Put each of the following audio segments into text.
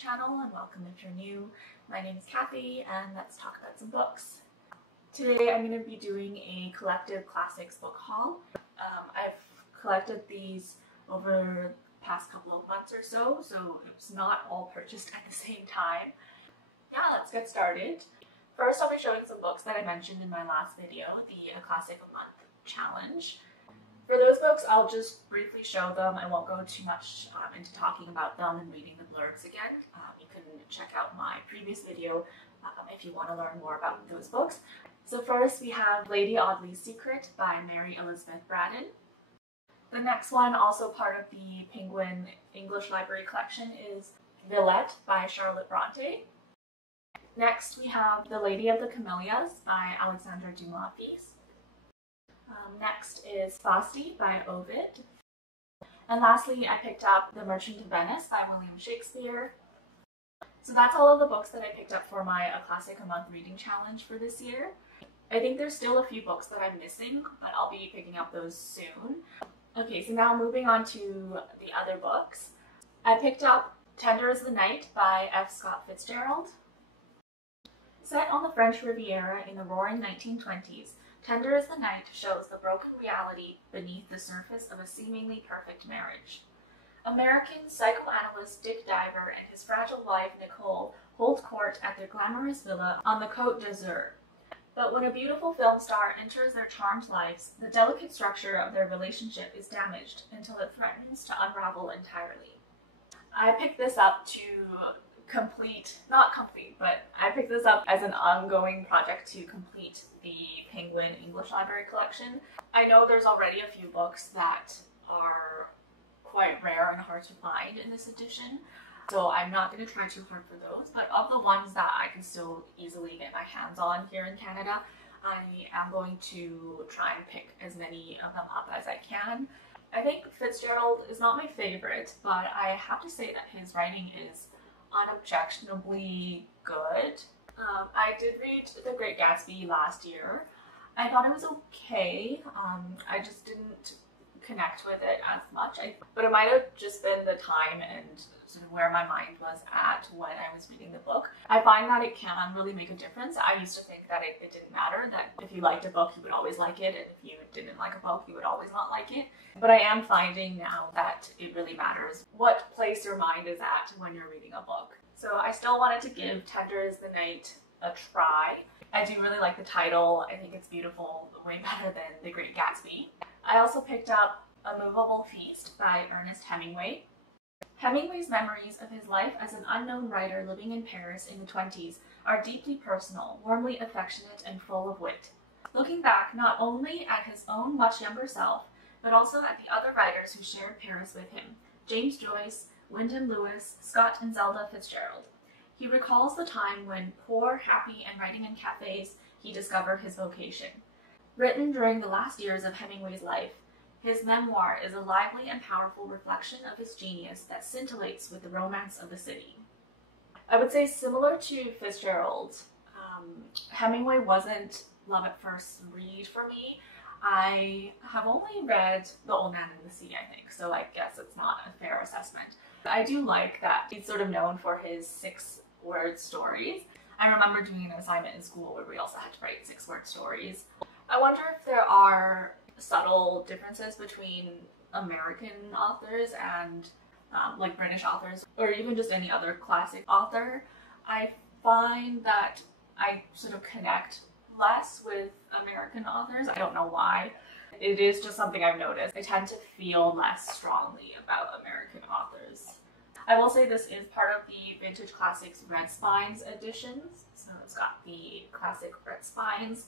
channel, and welcome if you're new. My name is Kathy and let's talk about some books. Today I'm going to be doing a collective classics book haul. I've collected these over the past couple of months or so it's not all purchased at the same time. Yeah, let's get started. First, I'll be showing some books that I mentioned in my last video, the A Classic a Month challenge. For those books, I'll just briefly show them. I won't go too much into talking about them and reading the blurbs again. You can check out my previous video if you want to learn more about those books. So first we have Lady Audley's Secret by Mary Elizabeth Braddon. The next one, also part of the Penguin English Library collection, is Villette by Charlotte Bronte. Next we have The Lady of the Camellias by Alexandra Dumas. Next is Fausti by Ovid. And lastly, I picked up The Merchant of Venice by William Shakespeare. So that's all of the books that I picked up for my A Classic a Month reading challenge for this year. I think there's still a few books that I'm missing, but I'll be picking up those soon. Okay, so now moving on to the other books. I picked up Tender as the Night by F. Scott Fitzgerald. Set on the French Riviera in the roaring 1920s, Tender as the Night shows the broken reality beneath the surface of a seemingly perfect marriage. American psychoanalyst Dick Diver and his fragile wife Nicole hold court at their glamorous villa on the Côte d'Azur. But when a beautiful film star enters their charmed lives, the delicate structure of their relationship is damaged until it threatens to unravel entirely. I picked this up to I picked this up as an ongoing project to complete the Penguin English Library collection. I know there's already a few books that are quite rare and hard to find in this edition, so I'm not going to try too hard for those, but of the ones that I can still easily get my hands on here in Canada, I am going to try and pick as many of them up as I can. I think Fitzgerald is not my favorite, but I have to say that his writing is unobjectionably good. I did read The Great Gatsby last year. I thought it was okay. I just didn't connect with it as much, but it might have just been the time and sort of where my mind was at when I was reading the book. I find that it can really make a difference. I used to think that it didn't matter, that if you liked a book you would always like it, and if you didn't like a book you would always not like it. But I am finding now that it really matters what place your mind is at when you're reading a book. So I still wanted to give Tender as the Night a try. I do really like the title. I think it's beautiful, way better than The Great Gatsby. I also picked up A Moveable Feast by Ernest Hemingway. Hemingway's memories of his life as an unknown writer living in Paris in the 1920s are deeply personal, warmly affectionate, and full of wit. Looking back not only at his own much younger self, but also at the other writers who shared Paris with him, James Joyce, Wyndham Lewis, Scott and Zelda Fitzgerald. He recalls the time when, poor, happy, and writing in cafes, he discovered his vocation. Written during the last years of Hemingway's life, his memoir is a lively and powerful reflection of his genius that scintillates with the romance of the city. I would say similar to Fitzgerald, Hemingway wasn't love at first read for me. I have only read The Old Man and the Sea, I think, so I guess it's not a fair assessment. I do like that he's sort of known for his 6-word stories. I remember doing an assignment in school where we also had to write 6-word stories. I wonder if there are subtle differences between American authors and like British authors, or even just any other classic author. I find that I sort of connect less with American authors. I don't know why. It is just something I've noticed. I tend to feel less strongly about American authors. I will say this is part of the Vintage Classics Red Spines editions. So it's got the classic Red Spines.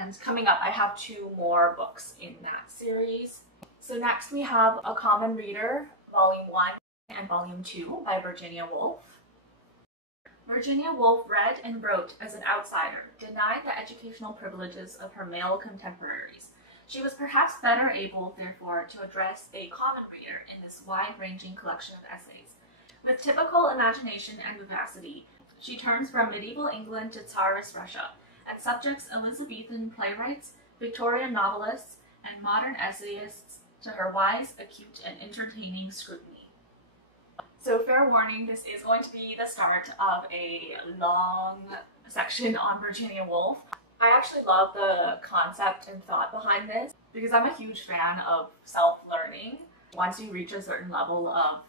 And coming up, I have 2 more books in that series. So next we have A Common Reader, Volume 1 and Volume 2 by Virginia Woolf. Virginia Woolf read and wrote as an outsider, denied the educational privileges of her male contemporaries. She was perhaps better able, therefore, to address a common reader in this wide-ranging collection of essays. With typical imagination and vivacity, she turns from medieval England to Tsarist Russia, and subjects Elizabethan playwrights, Victorian novelists, and modern essayists to her wise, acute, and entertaining scrutiny. So fair warning, this is going to be the start of a long section on Virginia Woolf. I actually love the concept and thought behind this because I'm a huge fan of self-learning. Once you reach a certain level of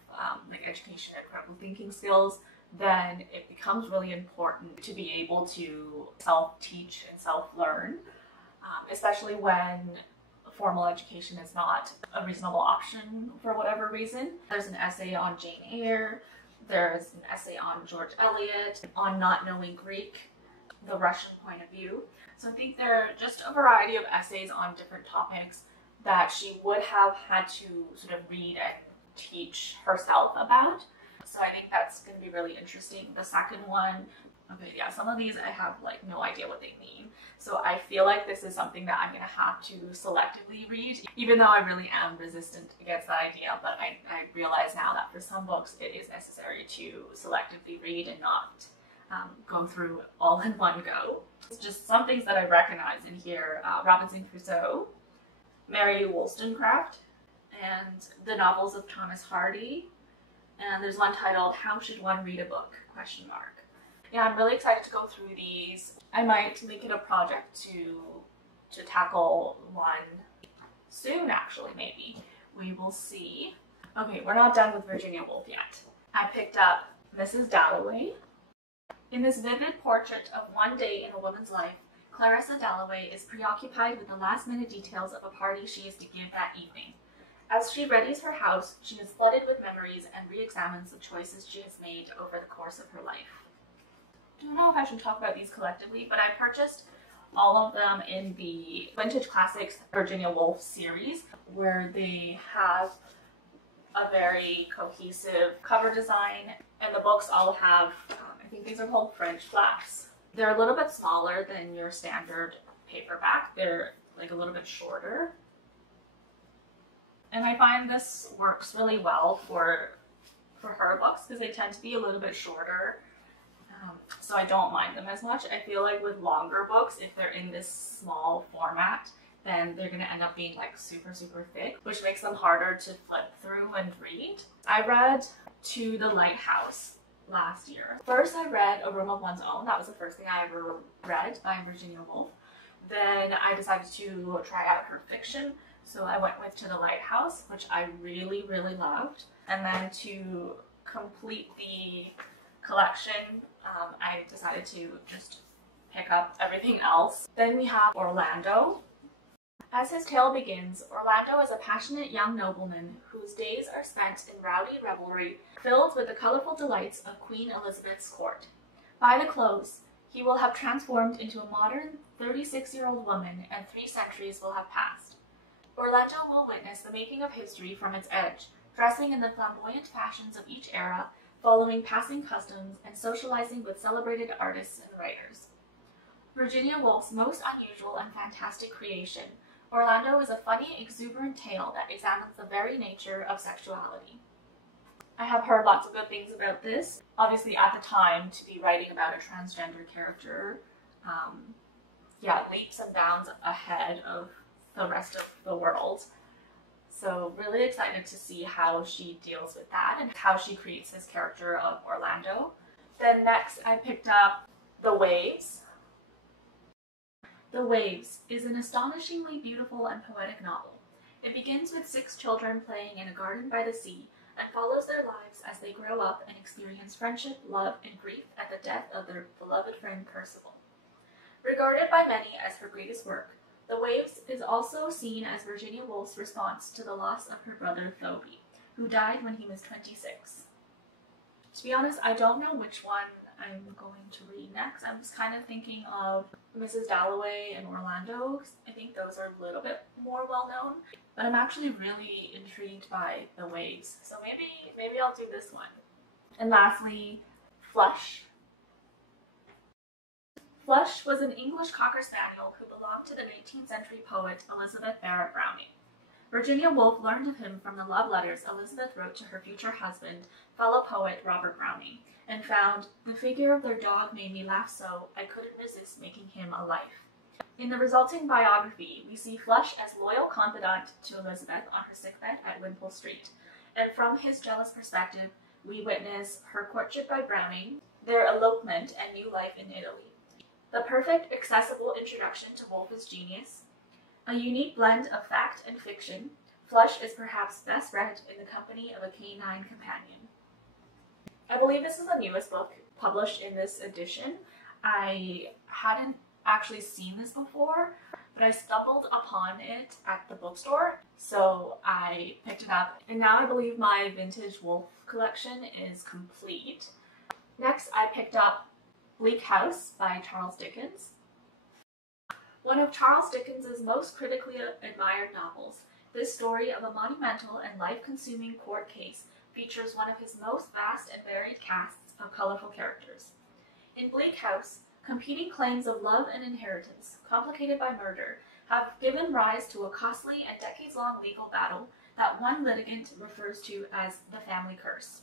like education and critical thinking skills, then it becomes really important to be able to self-teach and self-learn, especially when formal education is not a reasonable option for whatever reason. There's an essay on Jane Eyre, there's an essay on George Eliot, on not knowing Greek, the Russian point of view. So I think there are just a variety of essays on different topics that she would have had to sort of read and teach herself about. So I think that's going to be really interesting. The second one, okay, yeah, some of these I have like no idea what they mean. So I feel like this is something that I'm going to have to selectively read, even though I really am resistant against that idea. But I realize now that for some books it is necessary to selectively read and not go through all in one go. It's just some things that I recognize in here. Robinson Crusoe, Mary Wollstonecraft, and the novels of Thomas Hardy. And there's one titled, How Should One Read a Book? ? Yeah, I'm really excited to go through these. I might make it a project to tackle one soon, actually, maybe. We will see. Okay, we're not done with Virginia Woolf yet. I picked up Mrs. Dalloway. In this vivid portrait of one day in a woman's life, Clarissa Dalloway is preoccupied with the last-minute details of a party she is to give that evening. As she readies her house, she is flooded with memories and re-examines the choices she has made over the course of her life. I don't know if I should talk about these collectively, but I purchased all of them in the Vintage Classics Virginia Woolf series, where they have a very cohesive cover design, and the books all have, I think these are called French flaps. They're a little bit smaller than your standard paperback. They're like a little bit shorter. And I find this works really well for her books because they tend to be a little bit shorter. So I don't mind them as much. I feel like with longer books, if they're in this small format, then they're going to end up being like super, super thick, which makes them harder to flip through and read. I read To the Lighthouse last year. First, I read A Room of One's Own. That was the first thing I ever read by Virginia Woolf. Then I decided to try out her fiction. So I went with To the Lighthouse, which I really, really loved. And then to complete the collection, I decided to just pick up everything else. Then we have Orlando. As his tale begins, Orlando is a passionate young nobleman whose days are spent in rowdy revelry filled with the colorful delights of Queen Elizabeth's court. By the close, he will have transformed into a modern 36-year-old woman, and 3 centuries will have passed. Orlando will witness the making of history from its edge, dressing in the flamboyant fashions of each era, following passing customs, and socializing with celebrated artists and writers. Virginia Woolf's most unusual and fantastic creation, Orlando is a funny, exuberant tale that examines the very nature of sexuality. I have heard lots of good things about this. Obviously, at the time, to be writing about a transgender character, leaps and bounds ahead of the rest of the world. So really excited to see how she deals with that and how she creates this character of Orlando. Then next I picked up The Waves. The Waves is an astonishingly beautiful and poetic novel. It begins with 6 children playing in a garden by the sea and follows their lives as they grow up and experience friendship, love, and grief at the death of their beloved friend Percival. Regarded by many as her greatest work, The Waves is also seen as Virginia Woolf's response to the loss of her brother Thoby, who died when he was 26. To be honest, I don't know which one I'm going to read next. I'm just kind of thinking of Mrs. Dalloway and Orlando. I think those are a little bit more well known, but I'm actually really intrigued by The Waves, so maybe I'll do this one. And lastly, Flush. Flush was an English Cocker Spaniel who belonged to the 19th century poet Elizabeth Barrett Browning. Virginia Woolf learned of him from the love letters Elizabeth wrote to her future husband, fellow poet Robert Browning, and found, "The figure of their dog made me laugh so, I couldn't resist making him a life." In the resulting biography, we see Flush as loyal confidant to Elizabeth on her sickbed at Wimpole Street, and from his jealous perspective, we witness her courtship by Browning, their elopement, and new life in Italy. The perfect, accessible introduction to Woolf's genius. A unique blend of fact and fiction, Flush is perhaps best read in the company of a canine companion. I believe this is the newest book published in this edition. I hadn't actually seen this before, but I stumbled upon it at the bookstore, so I picked it up, and now I believe my vintage Woolf collection is complete. Next, I picked up Bleak House by Charles Dickens. One of Charles Dickens's most critically admired novels, this story of a monumental and life-consuming court case features one of his most vast and varied casts of colorful characters. In Bleak House, competing claims of love and inheritance, complicated by murder, have given rise to a costly and decades-long legal battle that one litigant refers to as the family curse.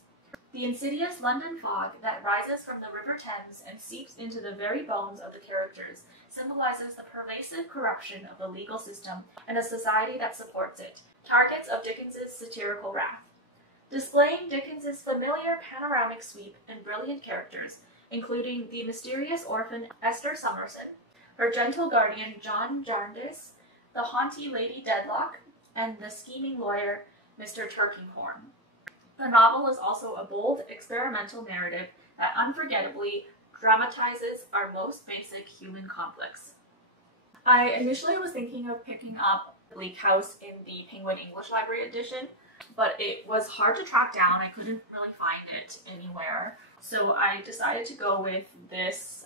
The insidious London fog that rises from the River Thames and seeps into the very bones of the characters symbolizes the pervasive corruption of the legal system and a society that supports it, targets of Dickens's satirical wrath. Displaying Dickens's familiar panoramic sweep and brilliant characters, including the mysterious orphan Esther Summerson, her gentle guardian John Jarndyce, the haughty Lady Dedlock, and the scheming lawyer Mr. Tulkinghorn. The novel is also a bold, experimental narrative that unforgettably dramatizes our most basic human conflicts. I initially was thinking of picking up Bleak House in the Penguin English Library edition, but it was hard to track down. I couldn't really find it anywhere. So I decided to go with this.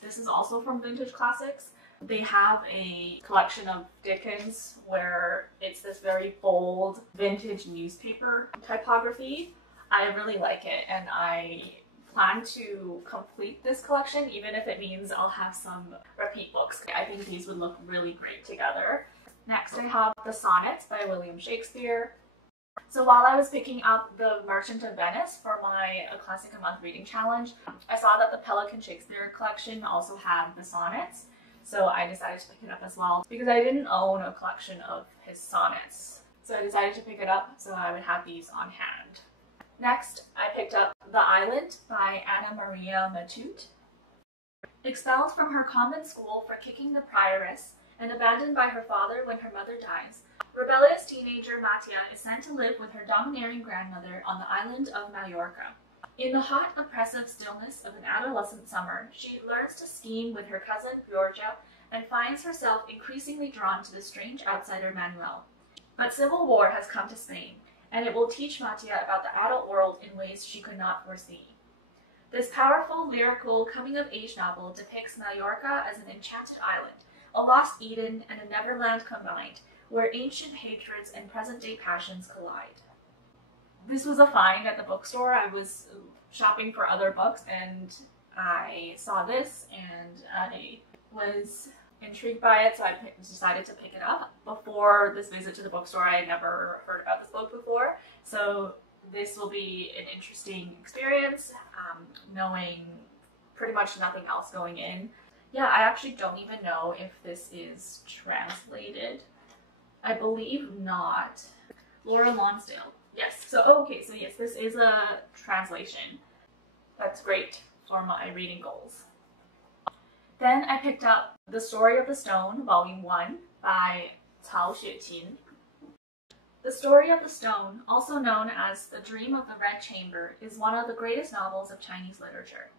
This is also from Vintage Classics. They have a collection of Dickens where it's this very bold vintage newspaper typography. I really like it, and I plan to complete this collection, even if it means I'll have some repeat books. I think these would look really great together. Next, I have the Sonnets by William Shakespeare. So while I was picking up The Merchant of Venice for my A Classic a Month reading challenge, I saw that the Pelican Shakespeare collection also had the sonnets. So I decided to pick it up as well because I didn't own a collection of his sonnets. So I decided to pick it up so I would have these on hand. Next, I picked up The Island by María Matute. Expelled from her convent school for kicking the prioress and abandoned by her father when her mother dies, rebellious teenager María is sent to live with her domineering grandmother on the island of Mallorca. In the hot, oppressive stillness of an adolescent summer, she learns to scheme with her cousin Georgia and finds herself increasingly drawn to the strange outsider Manuel. But civil war has come to Spain, and it will teach María about the adult world in ways she could not foresee. This powerful, lyrical, coming-of-age novel depicts Mallorca as an enchanted island, a lost Eden and a Neverland combined, where ancient hatreds and present-day passions collide. This was a find at the bookstore. I was shopping for other books and I saw this and I was intrigued by it, so I decided to pick it up. Before this visit to the bookstore, I had never heard about this book before, so this will be an interesting experience, knowing pretty much nothing else going in. Yeah, I actually don't even know if this is translated. I believe not. Laura Lonsdale. Yes, so okay, so yes, this is a translation. That's great for my reading goals. Then I picked up The Story of the Stone, Volume 1 by xueqin. The Story of the Stone, also known as The Dream of the Red Chamber, is one of the greatest novels of Chinese literature.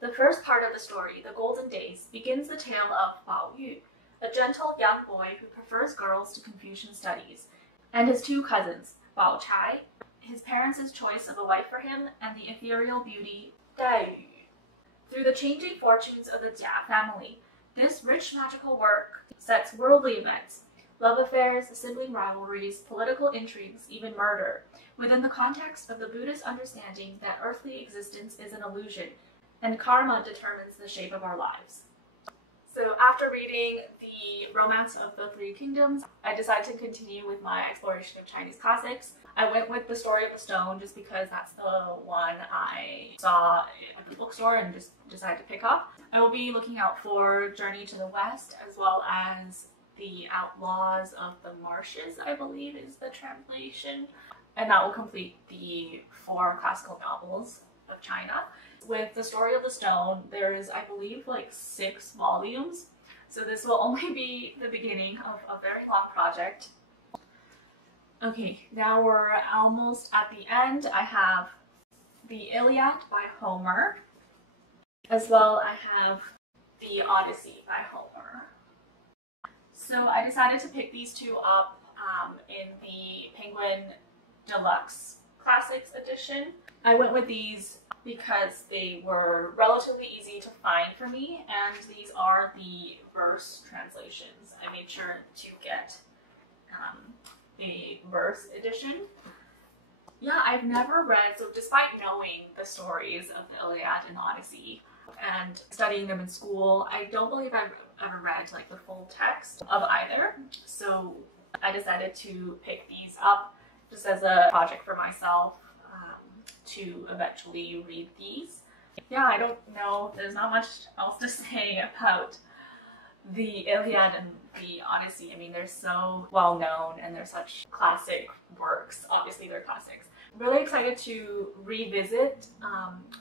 The first part of the story, The Golden Days, begins the tale of Bao Yu, a gentle young boy who prefers girls to Confucian studies, and his two cousins, Bao Chai, his parents' choice of a wife for him, and the ethereal beauty Dai Yu. Through the changing fortunes of the Jia family, this rich magical work sets worldly events, love affairs, sibling rivalries, political intrigues, even murder, within the context of the Buddhist understanding that earthly existence is an illusion, and karma determines the shape of our lives. So after reading The Romance of the Three Kingdoms, I decided to continue with my exploration of Chinese classics. I went with The Story of the Stone just because that's the one I saw at the bookstore and just decided to pick up. I will be looking out for Journey to the West, as well as The Outlaws of the Marshes, I believe is the translation. and that will complete the 4 classical novels of China. With The Story of the Stone, there is, I believe, like 6 volumes. So this will only be the beginning of a very long project. Okay, now we're almost at the end. I have the Iliad by Homer, as well I have the Odyssey by Homer. So I decided to pick these 2 up in the Penguin Deluxe Classics edition. I went with these because they were relatively easy to find for me, and these are the verse translations. I made sure to get the verse edition. Yeah, I've never read, so despite knowing the stories of the Iliad and the Odyssey and studying them in school, I don't believe I've ever read like the full text of either. So I decided to pick these up just as a project for myself to eventually read these. Yeah, I don't know, there's not much else to say about the Iliad and the Odyssey. I mean, they're so well known and they're such classic works. Obviously, they're classics. Really excited to revisit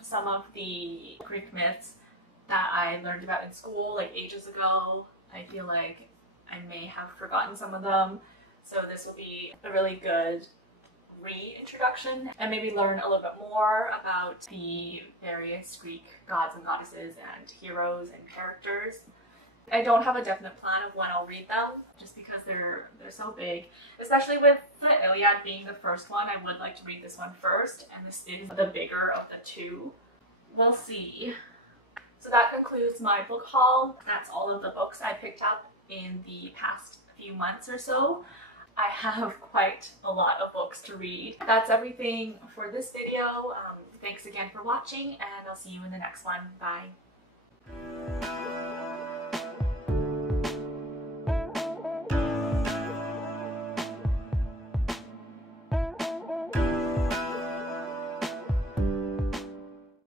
some of the Greek myths that I learned about in school like ages ago. I feel like I may have forgotten some of them. So this will be a really good reintroduction and maybe learn a little bit more about the various Greek gods and goddesses and heroes and characters. I don't have a definite plan of when I'll read them, just because they're so big. Especially with the Iliad being the first one, I would like to read this one first, and this is the bigger of the 2. We'll see. So that concludes my book haul. That's all of the books I picked up in the past few months or so. I have quite a lot of books to read. That's everything for this video. Thanks again for watching, and I'll see you in the next one. Bye.